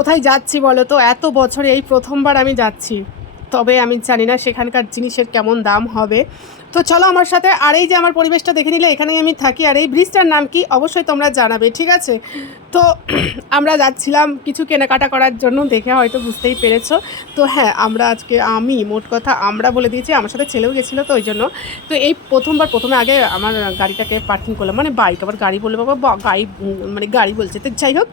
কোথায় যাচ্ছি বলো তো? এত বছরে এই প্রথমবার আমি যাচ্ছি। তবে আমি জানি না সেখানকার জিনিসের কেমন দাম হবে। তো চলো আমার সাথে। আর এই যে আমার পরিবেশটা দেখে নিলে, এখানেই আমি থাকি। আর এই ব্রিজটার নাম কি অবশ্যই তোমরা জানাবে, ঠিক আছে? তো আমরা যাচ্ছিলাম কিছু কেনাকাটা করার জন্য, দেখে হয়তো বুঝতেই পেরেছো। তো হ্যাঁ, আমি মোট কথা আমরা বলে দিয়েছি, আমার সাথে ছেলেও গেছিলো, তো ওই জন্য। তো এই প্রথমে আগে আমার গাড়িটাকে পার্কিং করলাম, মানে বাইক, আবার গাড়ি বলে বাবা, গাড়ি মানে গাড়ি বলছে, তো যাই হোক।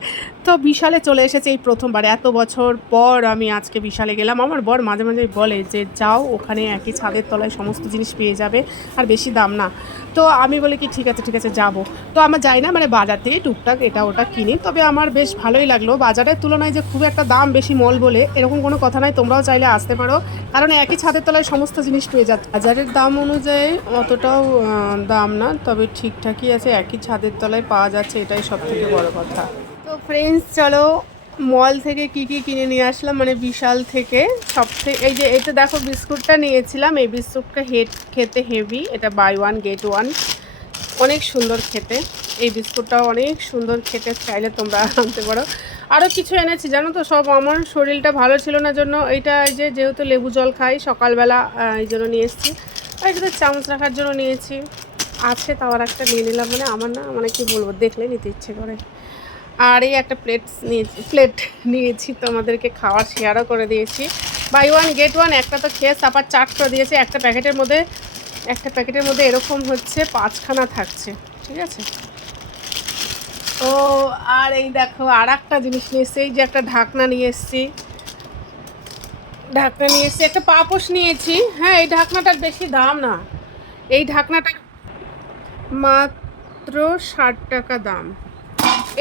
তো বিশালে চলে এসেছে এই প্রথমবার, এত বছর পর আমি আজকে বিশালে গেলাম। আমার বর মাঝে মাঝে বলে যে যাও, ওখানে একই ছাদের তলায় সমস্ত জিনিস পেয়ে যাবে, আর বেশি দাম না। তো আমি বলি কি ঠিক আছে যাবো। তো আমার যাই না, মানে বাজার থেকে টুকটাক এটা ওটা কিনি। তবে আমার বেশ ভালোই লাগলো, বাজারের তুলনায় যে খুব একটা দাম বেশি মল বলে এরকম কোনো কথা নয়, তোমরাও চাইলে আসতে পারো, কারণ একই ছাদের তলায় সমস্ত জিনিস পেয়ে যাচ্ছে। বাজারের দাম অনুযায়ী অতটাও দাম না, তবে ঠিকঠাকই আছে, একই ছাদের তলায় পাওয়া যাচ্ছে, এটাই সব থেকে বড় কথা। তো ফ্রেন্ডস, চলো মল থেকে কি কিনে নিয়ে আসলাম, মানে বিশাল থেকে। সবথেকে এই যে এটা দেখো, বিস্কুটটা নিয়েছিলাম। এই বিস্কুটটা খেতে হেভি, এটা বাই ওয়ান গেট ওয়ান, অনেক সুন্দর খেতে। এই বিস্কুটটাও অনেক সুন্দর খেতে, চাইলে তোমরা আনতে পারো। আরও কিছু এনেছি জানো তো, সব আমার শরীরটা ভালো ছিল না জন্য। এইটা এই যে যেহেতু লেবু জল খাই সকালবেলা, এই জন্য নিয়ে এসেছি। আর এটা চামচ রাখার জন্য নিয়েছি, আছে তাও আর একটা নিয়ে নিলাম, মানে আমার না, মানে কি বলবো, দেখলে নিতে ইচ্ছে করে। আর এই একটা প্লেট নিয়েছি, তোমাদেরকে খাওয়ার শেয়ারও করে দিয়েছি। বাই ওয়ান গেট ওয়ান, একটা তো খেয়ে সাপার চাট করে দিয়েছে। একটা প্যাকেটের মধ্যে এরকম হচ্ছে 5খানা থাকছে, ঠিক আছে। ও, আর এই দেখো আর একটা জিনিস নিয়ে এসছি, এই যে একটা ঢাকনা নিয়ে এসছি, একটা পাপোশ নিয়েছি। হ্যাঁ, এই ঢাকনাটার বেশি দাম না, এই ঢাকনাটার মাত্র 60 টাকা দাম।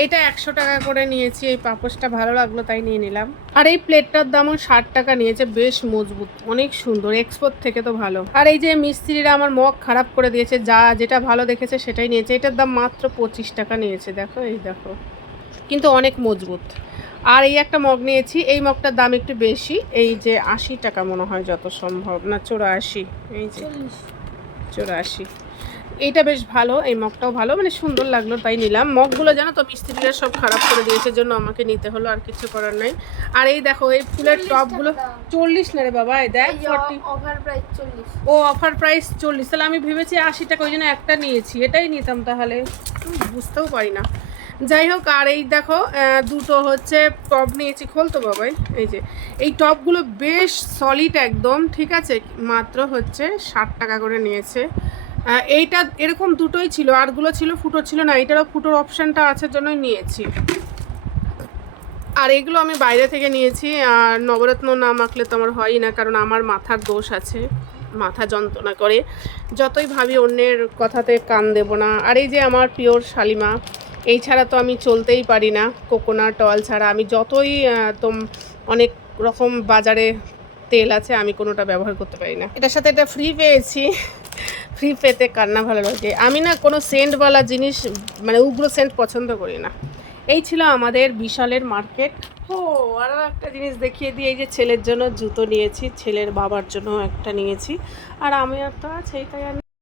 এটা 100 টাকা করে নিয়েছি। এই পাপোশটা ভালো লাগলো তাই নিয়ে নিলাম। আর এই প্লেটটার দামও 60 টাকা নিয়েছে, বেশ মজবুত, অনেক সুন্দর, এক্সপোর্ট থেকে তো ভালো। আর এই যে মিস্ত্রিরা আমার মগ খারাপ করে দিয়েছে, যেটা ভালো দেখেছে সেটাই নিয়েছে। এটার দাম মাত্র 25 টাকা নিয়েছে, দেখো এই দেখো, কিন্তু অনেক মজবুত। আর এই একটা মগ নিয়েছি, এই মগটার দাম একটু বেশি, এই যে 80 টাকা মনে হয়, যত সম্ভব, না 84, এই যে 84। এইটা বেশ ভালো, এই মগটাও ভালো, মানে সুন্দর লাগলো তাই নিলাম। মগগুলো জানো তো মিস্ত্রিরা সব খারাপ করে দিয়েছে, জন্য আমাকে নিতে হলো, আর কিছু করার নাই। আর এই দেখো এই ফুলের টপগুলো 40 না রে বাবা, এই দেখ 40, অফার প্রাইস 40। ও অফার প্রাইস 40, তাহলে আমি ভেবেছি 80 টাকা, ওই জন্য একটা নিয়েছি, এটাই নিতাম তাহলে, বুঝতেও পারি না। যাই হোক, আর এই দেখো দুটো হচ্ছে টপ নিয়েছি, খোলতো বাবাই। এই যে এই টপগুলো বেশ সলিড একদম, ঠিক আছে, মাত্র হচ্ছে 60 টাকা করে নিয়েছে। এইটা এরকম দুটোই ছিল, আরগুলো ছিল ফুটো ছিল না, এটারও ফুটোর অপশানটা আছে জন্যই নিয়েছি। আর এগুলো আমি বাইরে থেকে নিয়েছি। আর নবরত্ন না মাখলে তো আমার হয়ই না, কারণ আমার মাথার দোষ আছে, মাথা যন্ত্রণা করে, যতই ভাবি অন্যের কথাতে কান দেব না। আর এই যে আমার পিওর শালিমা, এই ছাড়া তো আমি চলতেই পারি না, কোকোনাট অয়েল ছাড়া। আমি যতই অনেক রকম বাজারে তেল আছে, আমি কোনোটা ব্যবহার করতে পারি না। এটার সাথে এটা ফ্রি পেয়েছি, ফ্রি পেতে কান্না ভালো লাগে। আমি না কোনো সেন্টওয়ালা জিনিস, মানে উগ্র সেন্ট পছন্দ করি না। এই ছিল আমাদের বিশালের মার্কেট। ও, আরও একটা জিনিস দেখিয়ে দিই, এই যে ছেলের জন্য জুতো নিয়েছি, ছেলের বাবার জন্য একটা নিয়েছি, আর আমি আর তো আছেই, তাই